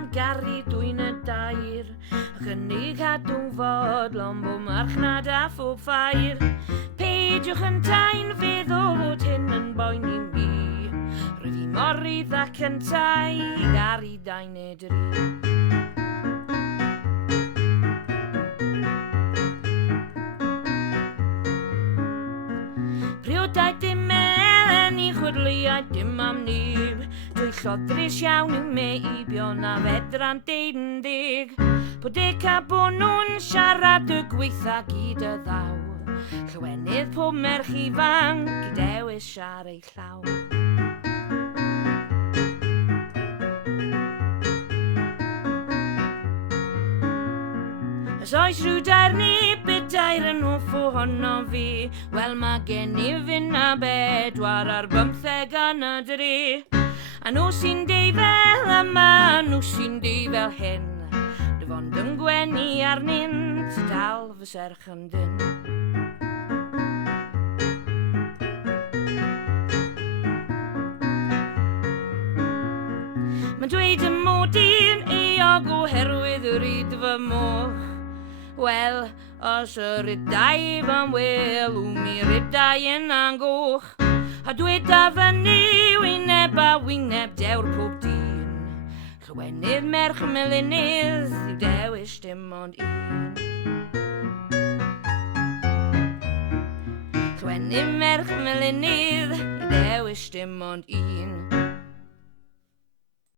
ond gari dwi'n y dair, ac yn ei cadw'n fodlon bo marchnad a phob ffair. Peidiwch yn tain feddwl hyn yn boen i mi, rwy fi morydd ac yn tai gari dain neu dri. Priodau dim elen i chwrliau dim am neb, dwi'n lloddrus iawn i'w meibio na fedra'n deud yn deg, bod e ca bo nhw'n siarad y gweitha gyd y ddaw, llwynydd pob merch ifanc i dewis ar ei llaw. Os oes rhyw dair neu bedair yn hoff ohono fi, wel mae gen i finna 4 ar 15 yn y dre. A nhw sy'n deu fel yma, nhw sy'n deu fel hyn, dy fond yn gwenu arnynt, dal fy serch yn dyn. Mae'n dweud y mod i'n eog oherwydd yr idfa moch. Wel, os y rydau fan wel, mi rydau yn angoch, a dweda fyny wyneb a wyneb dewr pob dyn, llwynydd merch melynydd yw dewis dim ond un. Llwynydd merch melynydd yw dewis dim ond un.